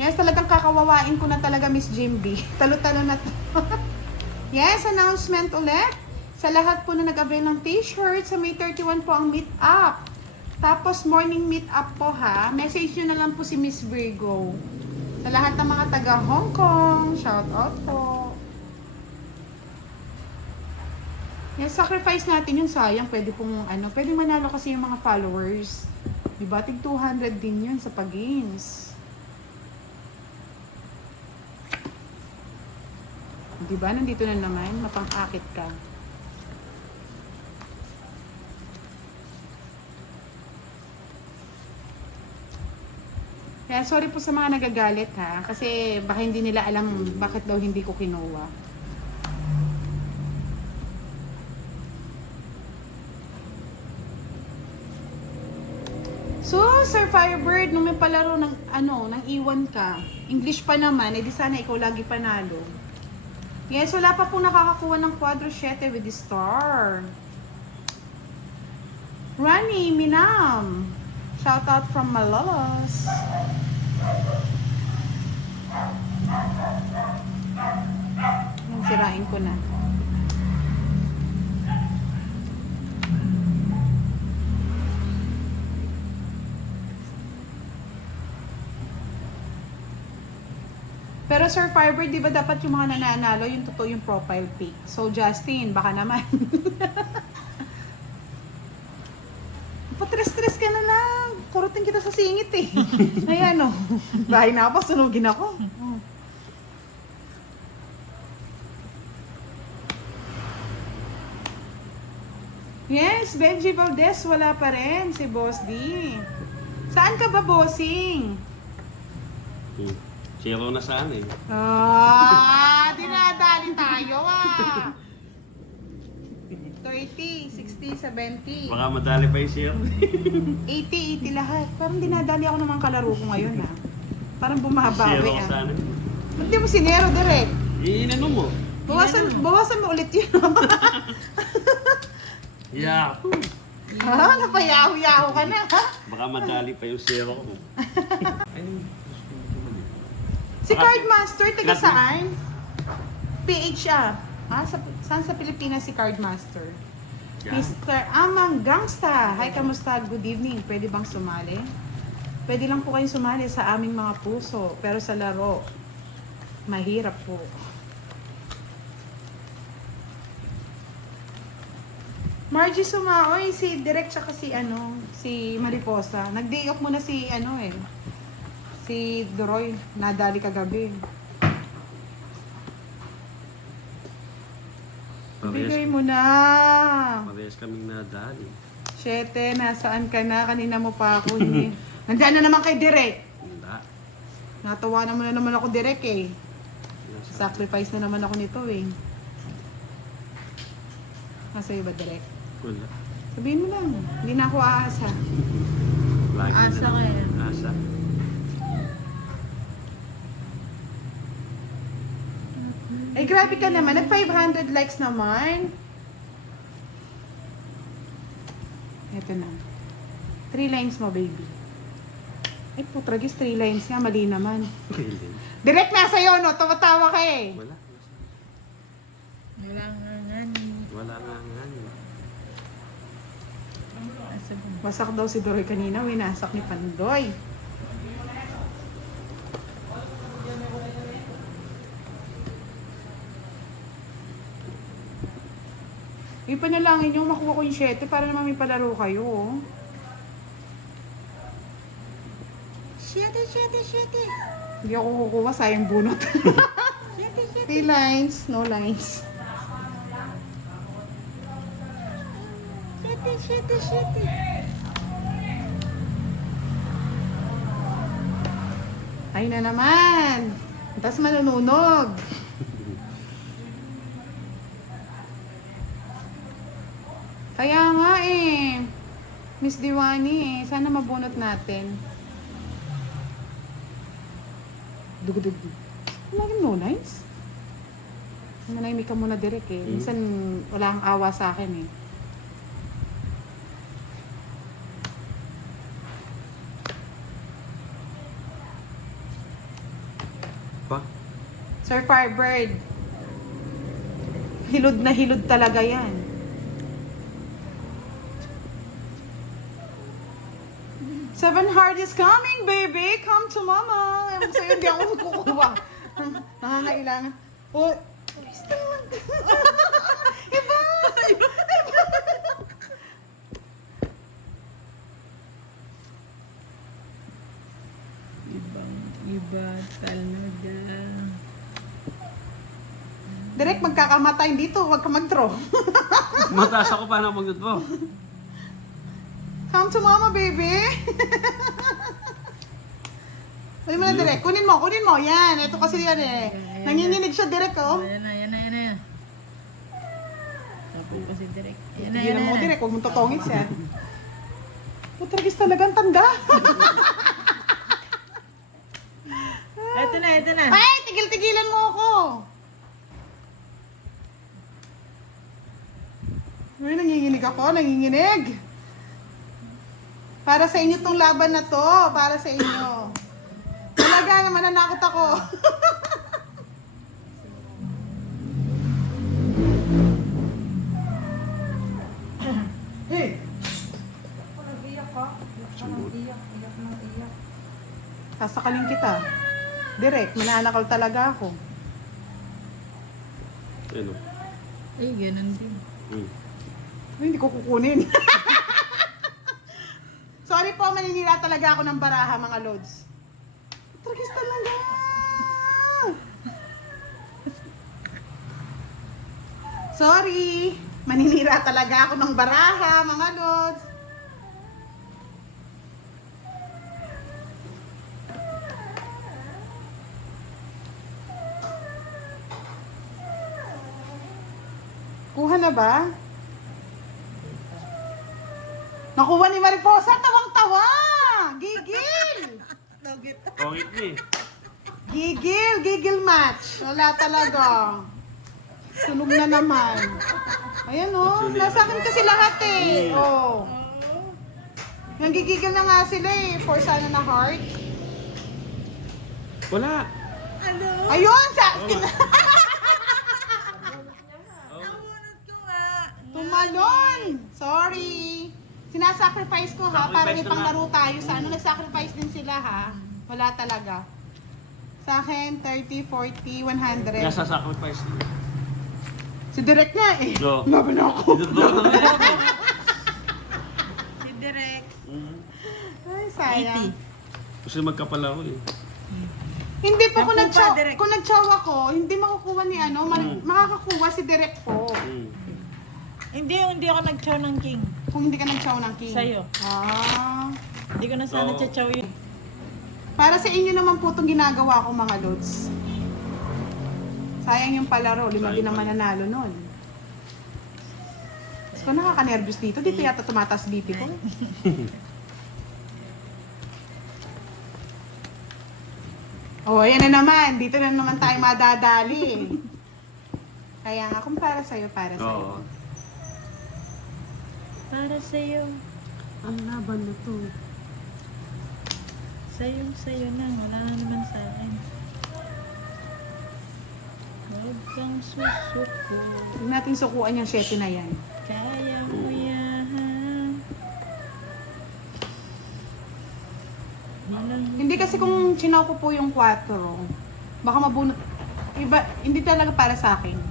Yes, talagang kakawawain ko na talaga, Miss Jimby. Talo-talo na to. Yes, announcement ulit. Sa lahat po na nag-avail ng t-shirt, sa May 31 po ang meet-up. Tapos morning meet-up po ha. Message nyo na lang po si Miss Virgo. Sa lahat ng mga taga Hong Kong, shout out po. Yes, sacrifice natin yung sayang. Pwede pong pwede manalo kasi yung mga followers. Diba? Tig 200 din yun sa pag-games. Diba? Nandito na naman. Mapang-akit ka. Kaya sorry po sa mga nagagalit ha. Kasi baka hindi nila alam bakit daw hindi ko kinuha. So, Sir Firebird, nung may palaro ng nang iwan ka, English pa naman, edi sana ikaw lagi panalo. Yes, wala pa po nakakakuha ng Quadro 7 with the star. Rani Minam, shout out from Malolos. Yan, sirain ko na. Pero Sir Fiber, di ba dapat yung mga nananalo, yung totoo yung profile pic? So Justin, baka naman. Patres-tres ka na lang. Kurutin kita sa singit eh. Ayan o. Bahay na ako, sunugin ako. Yes, Benji Valdez, wala pa rin si Boss D. Saan ka ba, bossing? Zero na sana eh. Dinadali tayo ah. 30, 60, 70. Baka madali pa yung zero. 80 lahat. Parang dinadali ako ng mga kalaro ko ngayon ha. Parang bumabawi Zero ah. sana. Hindi mo sinero direct. Inano mo? Bawasan mo ulit yun. Yeah. Napayaho-yaho ka na ha. Baka madali pa yung zero ko. Si Cardmaster, taga saan? PH saan sa Pilipinas si Cardmaster? Yeah. Mr. Amang Gangsta. Hi, kamusta? Good evening. Pwede bang sumali? Pwede lang po kayong sumali sa aming mga puso. Pero sa laro, mahirap po. Margie Sumaoy, si Direk tsaka si si Mariposa. Nag-day off muna si si Doroy, nadali kagabi. Bigay mo na. Parehas kaming nadali. Shete, nasaan ka na? Kanina mo pa ako. Nandiyan na naman kay Direk. Hindi. Natawanan mo na naman ako, Direk eh. Sacrifice na naman ako nito eh. Masa'yo ba, Direk? Wala. Sabihin mo lang. Hindi na ako aasa. Lagi Asa na lang. kaya? Asa. Ay, grabe ka naman. Nag 500 likes naman. Ito na. 3 lines mo, baby. Ay, putragis, 3 lines nga. Mali naman. Direct na sa'yo, no? Tumatawa ka eh. Wala. Wala nga nga. Wala nga nga. Asa ba? Wasak daw si Doroy kanina. Winasak ni Pandoy. Ipanalangin nyo, makuha ko yung 7 para naman may palaro kayo. Oh. Shete. Hindi ako kukuha, sayang bunot. 3 lines, no lines. Shete. Ay na naman. Tapos manununog. Kaya nga eh. Miss Diwani eh. Sana mabunot natin. Dugdug. Laging no lines? Nanahimik ka muna direct eh. Minsan wala kang awa sa akin eh. Sir Firebird. Hilod na hilod talaga yan. Seven Heart is coming, baby! Come to mama! Ewan sa'yo, hindi ako kukuha. Nangangailangan. Oh, basta lang. Iba! Iba talaga. Direk, magkakamatay dito. Huwag ka mag-throw. Mataas ako pa na mag-draw. Come to mama, baby! Kunin mo na, Direk. Kunin mo. Yan. Ito kasi yan eh. Nanginginig siya, Direk, oh. Yan na. Tapos kasi direct. Yan Tigilan mo, na. Direk. Huwag mong totongin siya. Putragis talagang tanda. Ito na. Ay, tigil-tigilan mo ako. Uy, nanginginig. Para sa inyo tong laban na to. Para sa inyo. Talaga naman, nanakot ako. Hey! Sasakalin kita. Direk, mananakal talaga ako. Ano? Ay, ganun din. Ay, hindi ko kukunin. Sorry po, maninira talaga ako ng baraha, mga lods. Tragis talaga. Sorry. Maninira talaga ako ng baraha, mga lods. Kuha na ba? Nakuha ni Mariposa, tawang-tawa! Gigil! Pangit na eh. Gigil match. Wala talaga. Sunog na naman. Ayan oh, nasa akin kasi lahat eh. Oh. Nanggigigil na nga sila eh. For sana na heart. Wala. Ano? Ayun, sa akin na. Namunod ko nga. Tumalon. Sorry. Sinasacrifice ko ha, para may Sacrifice na panglaro tayo sa ano. Nag-sacrifice din sila ha. Wala talaga. Sa akin, 30, 40, 100. Nasa sacrifice din. Si Direk nga eh. No. Laban ako. Ito na rin. Si Direk. Ay, sayang. 80. Kasi magkapal ako eh. Hindi po kung Nakuha, nag-chow, Direk. kung nag-chow ako, hindi makukuha ni ano, makakakuha si Direk po. Hindi ako nag-chow ng king. Kung hindi ka nag-chow ng king. Sa'yo. Ah. Hindi ko na sana Oo. cha-chow yun. Para sa inyo naman po itong ginagawa ko, mga lods. Sayang yung palaro, 5 din naman nanalo nun. Tapos ko nakaka-nervous dito, dito yata tumataas BP ko. Oh, ayan na naman. Dito na naman tayo madadali. Kaya nga, kung para sa'yo, para sa'yo. Oo. Para sa'yo. Ang laban na to. Sa'yo na. Wala na naman sa akin. Huwag kang susuko. Huwag natin sukuan yung 7 na yan. Kaya mo yan. Hindi kasi kung chinaw ko po yung 4, baka mabunot. Iba, hindi talaga para sa akin.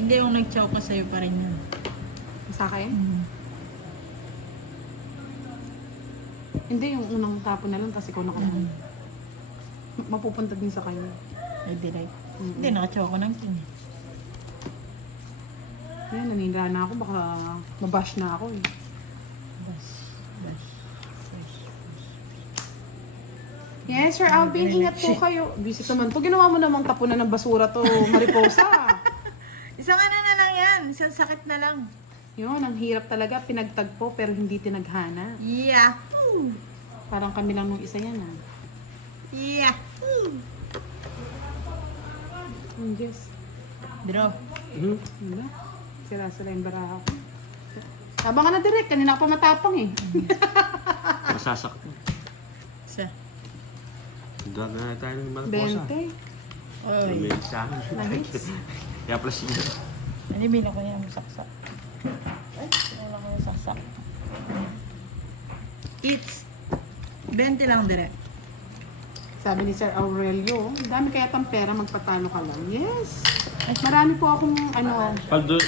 Hindi, yung nag-chow ka sa'yo pa rin yan. Sa akin? Hindi, yung unang tapo na lang kasi ko nakapunta. Mapupunta din sa kanya. Ay, direct. Hindi, naka-chow ko ng king. Ayan, naninira na ako. Baka mabash na ako eh. Bash. Yes, Sir Alvin, ingat po kayo. Visit naman to. Ginawa mo namang tapunan ng basura to, Mariposa. Isang ano na lang yan. Isang sakit na lang. Yun, ang hirap talaga. Pinagtagpo pero hindi tinaghana. Yeah. Parang kami lang nung isa yan ah. Yeah. Yes. Draw. Wala. Sira-sira yung baraha ko. Abangan na direct. Kanina ka pa matapang eh. Masasakto. Isa. Gagana tayo ng mariposa. 20. Oy. May sa akin. Nahits. Kaya pala siya. Animin ako yung saksak. Ay, wala ko yung saksak. It's 20 lang direct. Sabi ni Sir Aurelio, ang dami kaya tang pera, magpatalo ka lang. Yes! Marami po akong ano, Pag doon,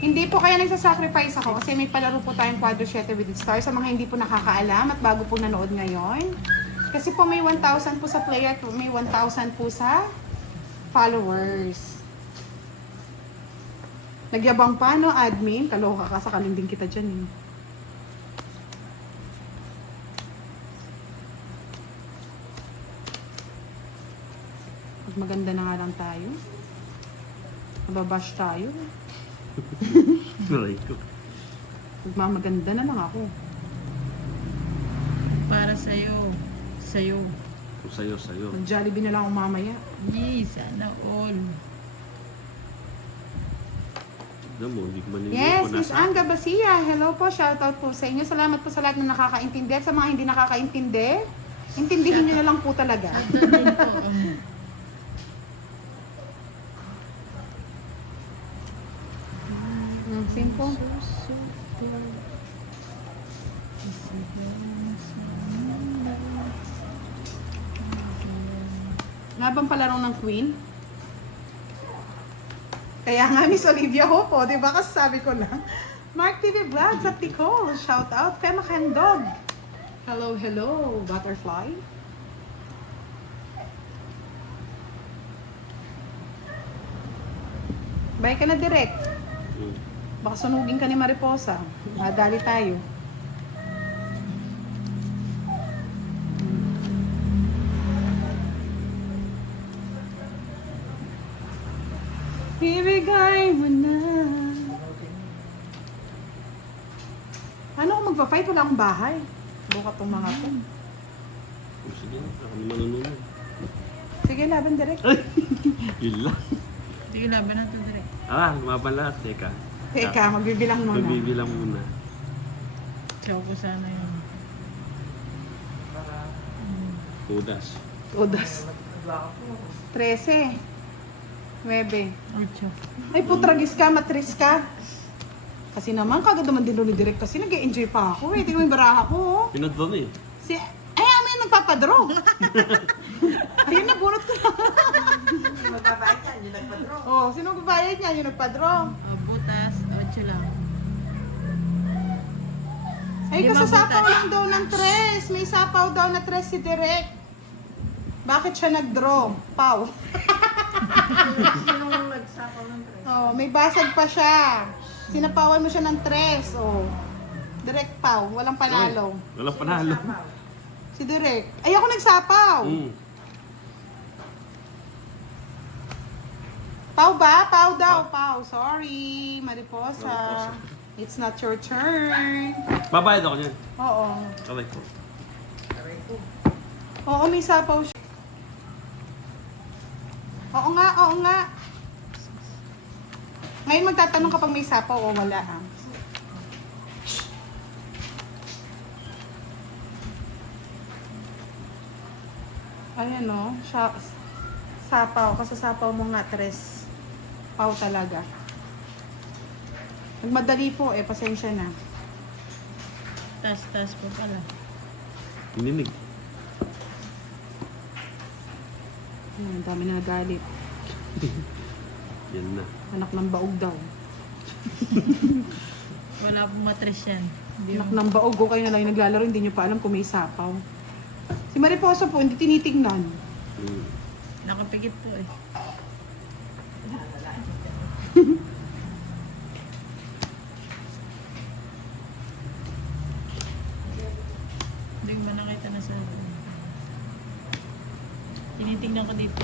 hindi po kaya nagsasacrifice ako kasi may palaro po tayong Quadro 7 with Star sa mga hindi po nakakaalam at bago po nanood ngayon. Kasi po may 1,000 po sa player, may 1,000 po sa followers. Nagyabang pa, no, admin? Kaloka ka sa kalinding kita dyan, eh. Pag maganda na nga lang tayo. Mababash tayo. Aray ko. Magmamaganda na lang ako. Para sa'yo. Sa'yo. Kung sa'yo. Mag-Jollibee na lang ako mamaya. Yes, sana all. Alam mo, hindi ko maniliw Yes, kung Miss nasa- Anga Basia. Hello po, shoutout po sa inyo. Salamat po sa lahat na nakakaintindi. At sa mga hindi nakakaintindi, intindihin nyo na lang po talaga. Doon din po. Simple. Labang palaro ng Queen. Kaya nga, Miss Olivia Hopo, di ba? Kasi sabi ko lang, Mark TV Vlogs at Nicole. Shout out, Fema Handog. Hello, hello, butterfly. Bye ka na direct. Mm. Baka sunugin ka ni Mariposa. Madali tayo. Ibigay mo na. Paano kung magpa-fight? Wala akong bahay. Buka tong mga to. Oh, sige, ako naman manununod. Sige, laban direct. Yun lang. Hindi ko laban natin direct. Lumaban lahat. Teka. Teka, magbibilang muna. Magbibilang muna. Chow ko sana yun. Kudas. Odas. 13. 9. 8. Ay, putragis ka, matris ka. Kasi naman, kagad naman din ni direct kasi nag-enjoy pa ako eh. Tingnan mo yung baraha ko, oh. Pinadlo na eh. Si, ay, mo yung nagpapadro. Ayun, nabunot ko na. Magbabayad yan, yung nagpadro. Oh, sino magbabayad niya? Yung nagpadro. Butas, 8 lang. Ay, Limang kasasapaw butas. lang daw ng tres. May sapaw daw na tres si Direk. Bakit siya nag-draw? Pau. Sinong nagsapaw ng tres? Oh, may basag pa siya. Sinapawan mo siya ng tres. Oh. Direk Pau. Walang panalo. Walang panalo. Si Direk. Ay, ako nagsapaw. Mm. Pau ba? Pau daw. Pau. Sorry, Mariposa. Mariposa. It's not your turn. Babayad ako niyan. Oo. Aray ko. Oo, may sapaw siya. Oo nga, oo nga. Ngayon magtatanong kapag may sapaw o wala ah. Ayan o, sapaw. Kasasapaw mo nga, tres. Pau talaga. Nagmadali po eh, pasensya na. Tas po pala. Hininig. Ayan, dami na nagalit. Yan na. Anak ng baog daw. Wala pong matres yan. Hindi Anak mo. ng baog, o kayo na lang yung naglalaro, hindi nyo pa alam kung may sapaw. Si Mariposa po, hindi tinitingnan. Mm. Nakapigit po eh. Hindi ko man nakita na sa... Tinitingnan ko dito.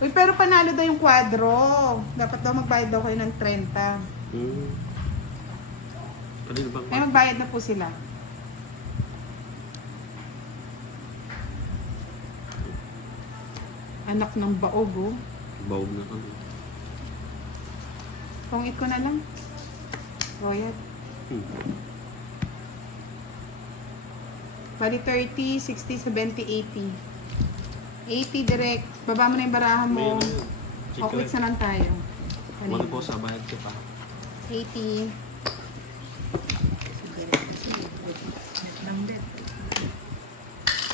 Uy, pero panalo daw yung kwadro. Dapat daw magbayad daw kayo ng 30. Mm. Kanina bang Ay, magbayad na po sila. Anak ng baog, oh. Bawag na to. Pungit ko na lang. Royal. Bali 30, 60, 70, 80. 80 direct. Baba mo na yung barahan mo. Oaklets na lang tayo. Ano po sa bayad siya pa? 80.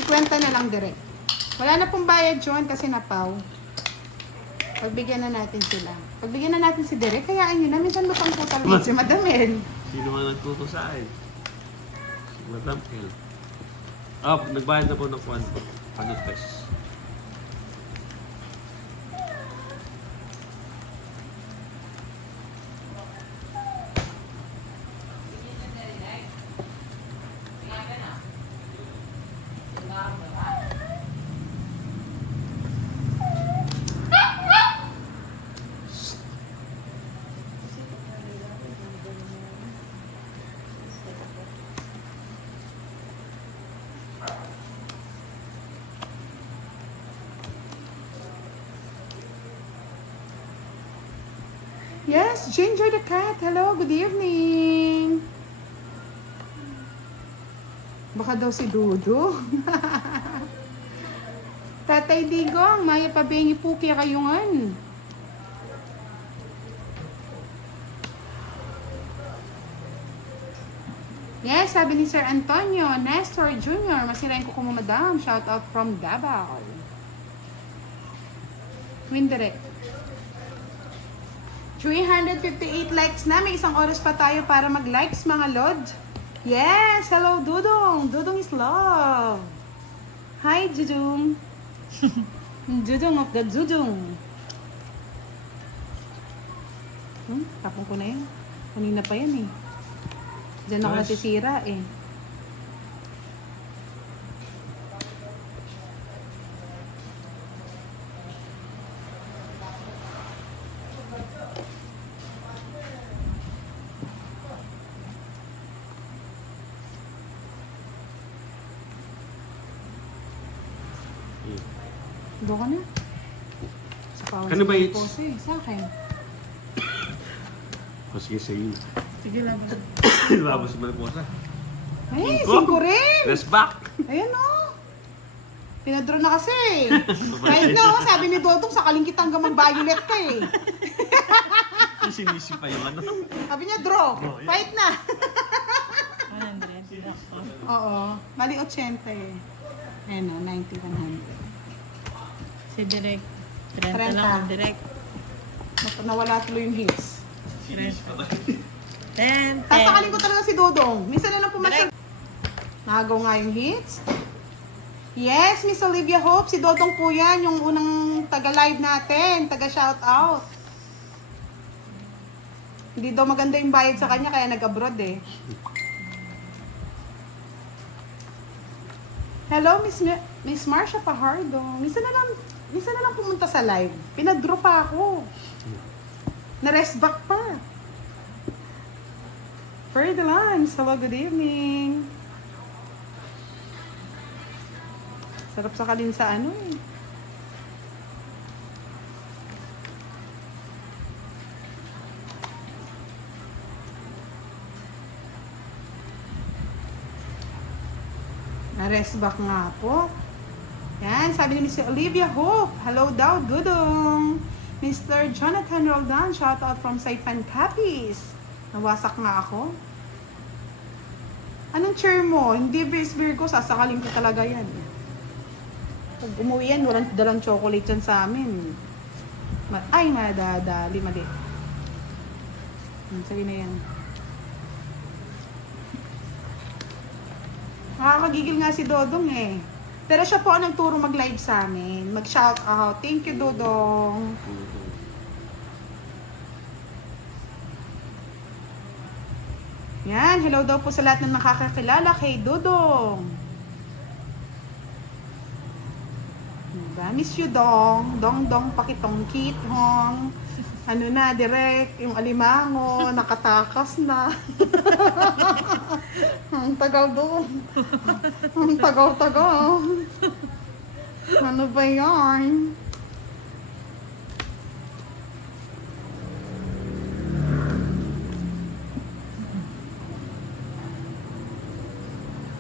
50 na lang direct. Wala na pong bayad yun kasi napaw. Pagbigyan na natin sila. Pagbigyan na natin si Derek, kayaan nyo na. Minsan lutang po talaga si Madam El. Sino nga nagtuto sa akin? Si Madam El. Ah, nagbayad na po ng 100 pesos. Yes, Ginger the cat. Hello, good evening. Baka daw si Dudu. Tatay Digong, Maya Pabengi po kaya kayungan. Yes, sabi ni Sir Antonio, Nestor Jr., masirain ko mo madam. Shout out from Davao. Win direct. 358 likes na. May isang oras pa tayo para mag-likes, mga Lord. Yes! Hello, Dudong! Dudong is love! Hi, Dudong! Dudong of the Dudong! Tapon ko na yun. Kanina pa yan eh. Diyan ako Nice. nasisira eh. Doon ka na. Sa pawis Ano ba ng it's? pose eh. Sa akin. O sige, sige. Sige lang. Labas si Mariposa. Ay, Oh! 5 rin! Rest back! Ayan o. Pinadraw na kasi. Kahit na o, sabi ni Dodong, sakaling kita hanggang mag-violet ka eh. Sinisi pa yung ano. Sabi niya, draw. Oh, yeah. Fight na. 100. Ako. Oo. Mali 80 eh. Ayan o, 90, 100. Si Direk. 30 30. lang. Direk. Nawala tuloy yung hits. 10. Tapos sakaling ko talaga si Dodong. Minsan na lang pumasya. Nagaw nga yung hits. Yes, Miss Olivia Hope. Si Dodong po yan. Yung unang taga-live natin. Taga-shoutout. Hindi daw maganda yung bayad sa kanya kaya nag-abroad eh. Hello, Miss Marsha Pajardo. Minsan na lang pumunta sa live. Pinag-draw pa ako. Na-rest back pa. Ferdinand, hello, good evening. Sarap sa kalin sa ano eh. Na-rest back nga po. Yan, sabi ni Miss Olivia Hope. Hello daw, Dudong. Mr. Jonathan Roldan, shout out from Saipan Capiz. Nawasak nga ako. Anong chair mo? Hindi Virgo, sasakalin ko talaga yan. Pag umuwi yan, walang dalang chocolate yan sa amin. Ay, madadali, mali. Sige na yan. Nakakagigil nga si Dodong eh. Pero siya po ang nagturo mag-live sa amin. Mag-shout out. Thank you, Dodong. Yan. Hello daw po sa lahat ng nakakakilala kay Dodong. Diba? Miss you, Dong. Dong, pakitongkit, hong. Ano na, direct, yung alimango, nakatakas na. Ang tagaw doon. Ang tagaw-tagaw. Ano ba yan?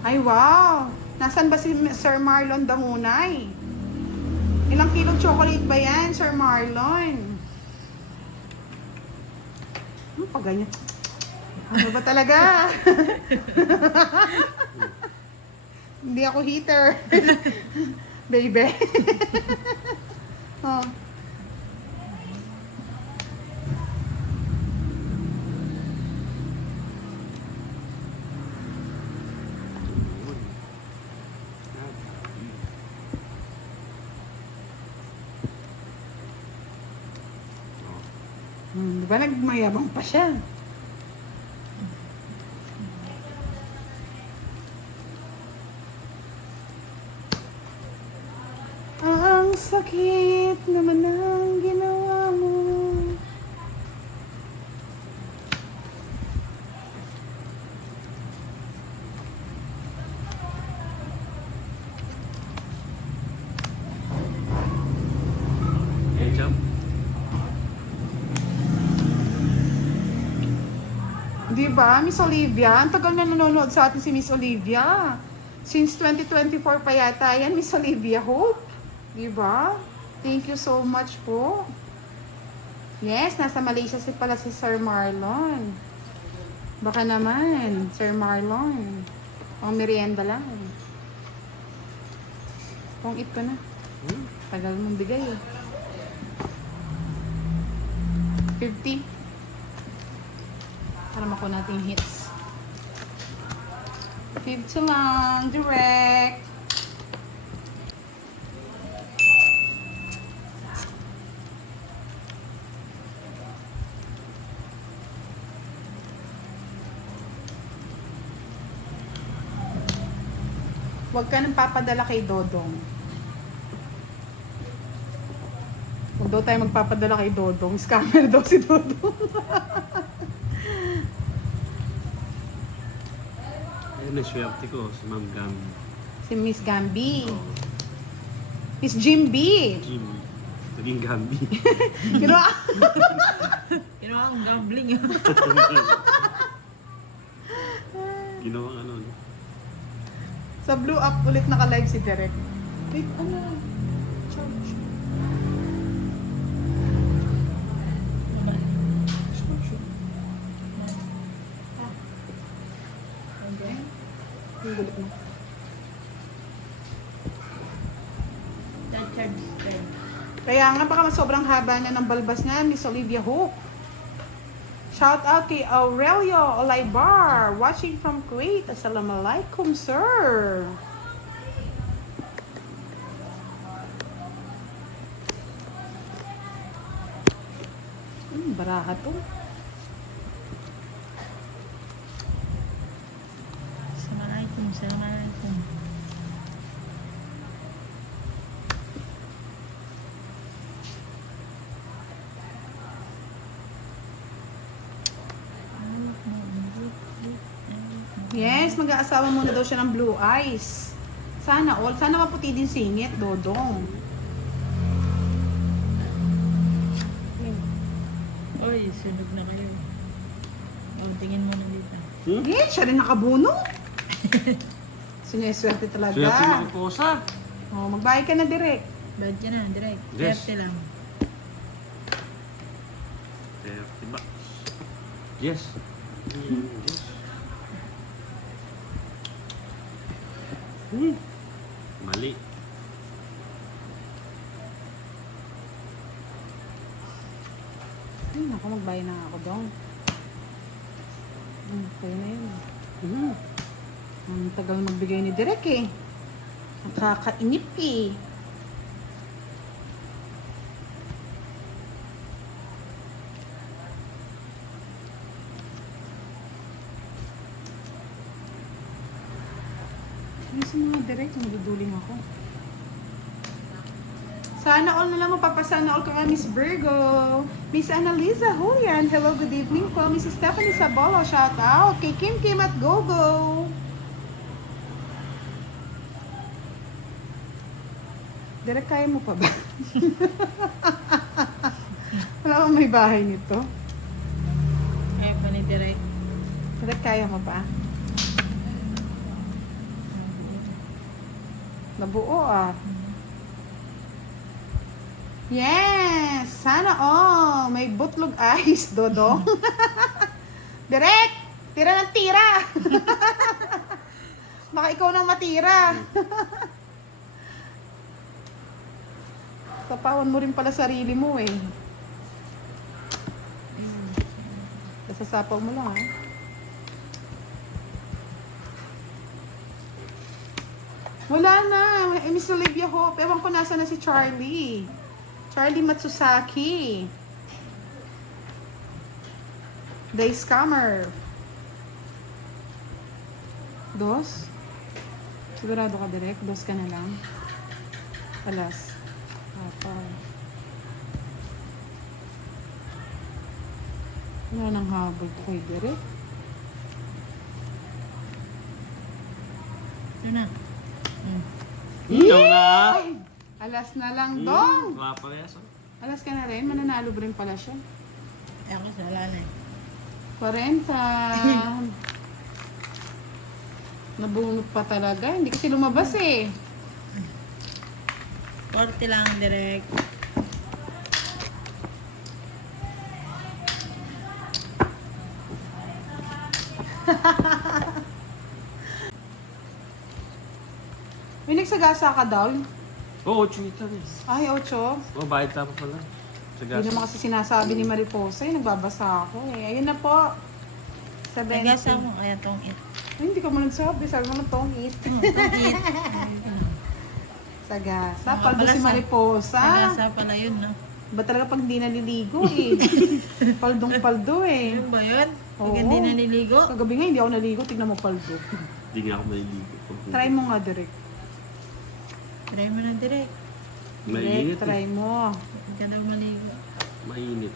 Ay, wow! Nasaan ba si Sir Marlon Dangunay? Ilang kilong chocolate ba yan, Sir Marlon? Pa ganyan. Ano ba talaga? Hindi ako heater. Baby. Oh. Di ba nagmayabang pa siya? Ang sakit naman ang ginawa mo. Ketchup. Di ba, Miss Olivia? Ang tagal na nanonood sa atin si Miss Olivia. Since 2024 pa yata yan, Miss Olivia Hope. Di ba? Thank you so much po. Yes, nasa Malaysia si pala si Sir Marlon. Baka naman, Sir Marlon. O merienda lang. Kung eat ko na. Tagal mong bigay eh. 50. Para makuha natin hits. 50 lang, direct. Huwag ka nang papadala kay Dodong. Huwag daw tayo magpapadala kay Dodong. Scammer daw si Dodong. Ayun na swerte ko, si Ma'am Gam. Si Miss Gambi. Miss Jimby. Jim. Naging Gambi. Ginawa. Ginawa ang gambling. Ginawa ano. Sa Blue Up ulit naka-live si Derek. Wait, ano? Charge. Okay. Yung gulit mo. Kaya nga baka mas sobrang haba na ng balbas niya, Miss Olivia Hope. Shout out kay Aurelio Olaybar, watching from Kuwait. Assalamualaikum, sir. Baraha to. Assalamualaikum. Yes, mag-aasawa muna daw siya ng blue eyes. Sana all. Sana maputi din singit, Dodong. Oy, sunog na kayo. O, tingin mo na dito. Eh, siya rin nakabuno. Sineswerte talaga. Swerte na posa. Oh, magbayad ka na direct. Bad ka na, direct. Yes. 30 lang. 30 bucks. Yes. Yes. Mali. Ay, naku, magbayad na ako doon. Kaya na yun. Ang tagal magbigay ni Direk eh. Nakakainip eh. Ano sa mga Direk? Naduduling ako. Sana all na lang mapapasana all ko Miss Virgo. Miss Annalisa Julian, hello, good evening po. Miss Stephanie Sabolo, shout out. Kay Kim Kim at Gogo. Direk, kaya mo pa ba? Wala bang may bahay nito? Ayaw pa ni direct. Direk, kaya mo pa? Nabuo ah. Yes! Sana all! May butlog ice, Dodong. Direk! Tira ng tira! Baka ikaw nang matira. Tapawan mo rin pala sarili mo eh. Sasapaw mo lang, ha? Wala na. Miss Olivia Hope. Ewan ko nasa na si Charlie. Charlie Matsusaki. The Scammer. Dos? Sigurado ka direct? Dos ka na lang? Alas. Apaw. Wala nang habol ko kay direct. Ito na. Ikaw na! Alas na lang, Dong! Maparehas, oh. Alas ka na rin. Mananalo rin pala siya. Ay, ako wala na eh. 40. Nabunot pa talaga. Hindi kasi lumabas eh. 40 lang direct. May nagsagasa ka daw. Oo, chuita rin. Ay, 8. Oo, bayad tapo pala. Sa gas. Hindi naman kasi sinasabi ni Mariposa eh. Nagbabasa ako eh. Ayun na po. 70. Nagasa mo. Ayan tong it. Ay, hindi ka mo nagsabi. Sabi mo lang tong eat. Tong it. Sagasa. Mga Paldo si palasa. Mariposa. Nagasa pala yun, no? Ba talaga pag hindi naliligo eh. Paldong paldo eh. Yun ba yun? Oo. Pag hindi naliligo? Kagabi nga hindi ako naligo. Tignan mo paldo. Hindi nga ako maliligo. Try mo nga direct. Try mo na direct. Mainit Direct, try eh. mo. Huwag ka na maligo. Mainit.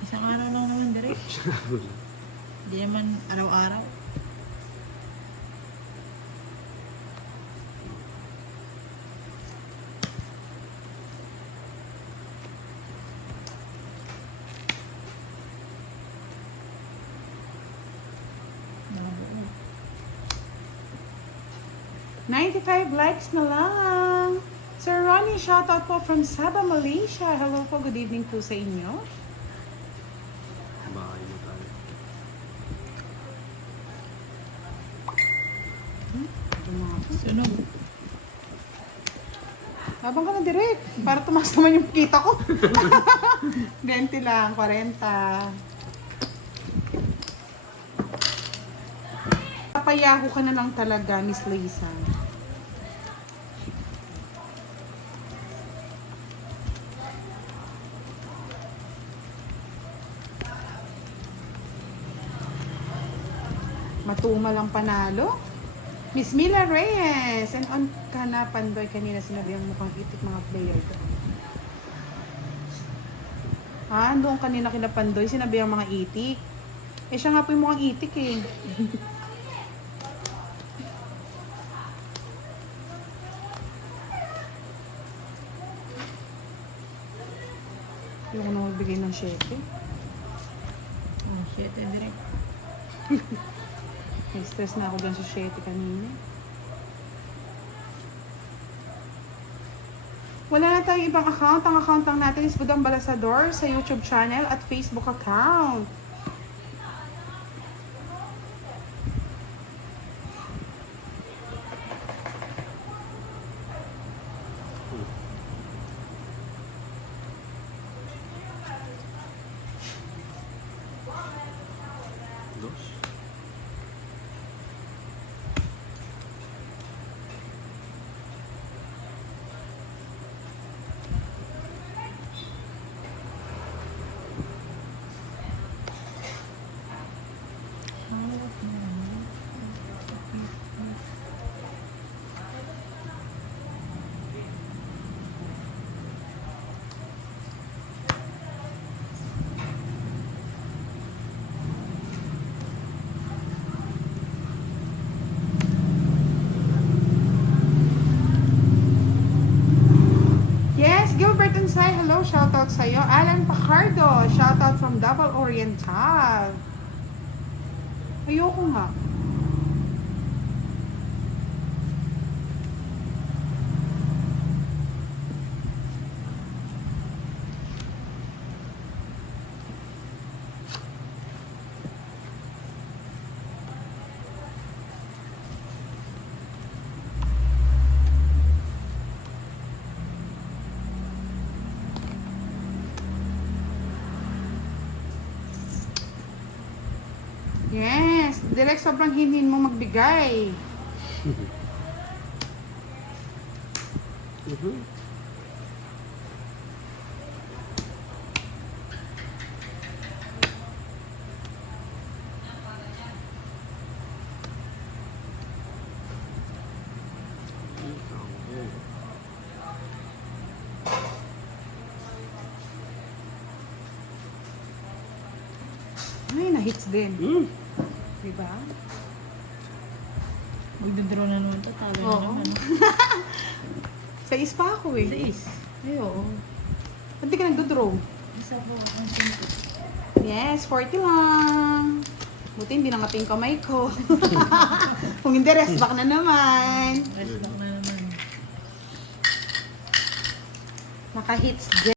Isang araw lang naman direct. Hindi naman araw-araw. Nakabuo. 95 likes na lang. Sir Ronnie, shoutout po from Sabah, Malaysia. Hello po, good evening po sa inyo. Bahay mo tayo. Sunog. Habang ka na direct, para tumaas naman yung kita ko. 20 lang, 40. Papayaho ka na lang talaga, Miss Lisa. Matuma lang panalo. Miss Mila Reyes. And on ka na, Pandoy. Kanina sinabi ang mukhang itik mga player ko. Ah, doon kanina kina Pandoy, sinabi ang mga itik. Eh, siya nga po yung mukhang itik eh. Yung ko na magbigay ng 7. Oh, shit. Direct. Nag-stress na ako dyan sa 7 kanina. Wala na tayong ibang account. Ang account lang natin is Budang Balasador sa YouTube channel at Facebook account. Dos. Yes, Gilbert Unsay, hello, shoutout sa'yo. Alan Pacardo, shoutout from Davao Oriental. Ayoko nga. Yes, direct sobrang hinin mo magbigay. Mhm. Ay, na-hits din. Mm. Diba? Magdodraw na naman to. Talo na Oo. naman. Sa is pa ako eh. Sais. Ay, oo. Ba't di ka nagdodraw? Isa po ang simple. Yes, 40 lang. Buti hindi nangating kamay ko. Kung hindi, rest back na naman. Rest back na naman. Naka-hits din.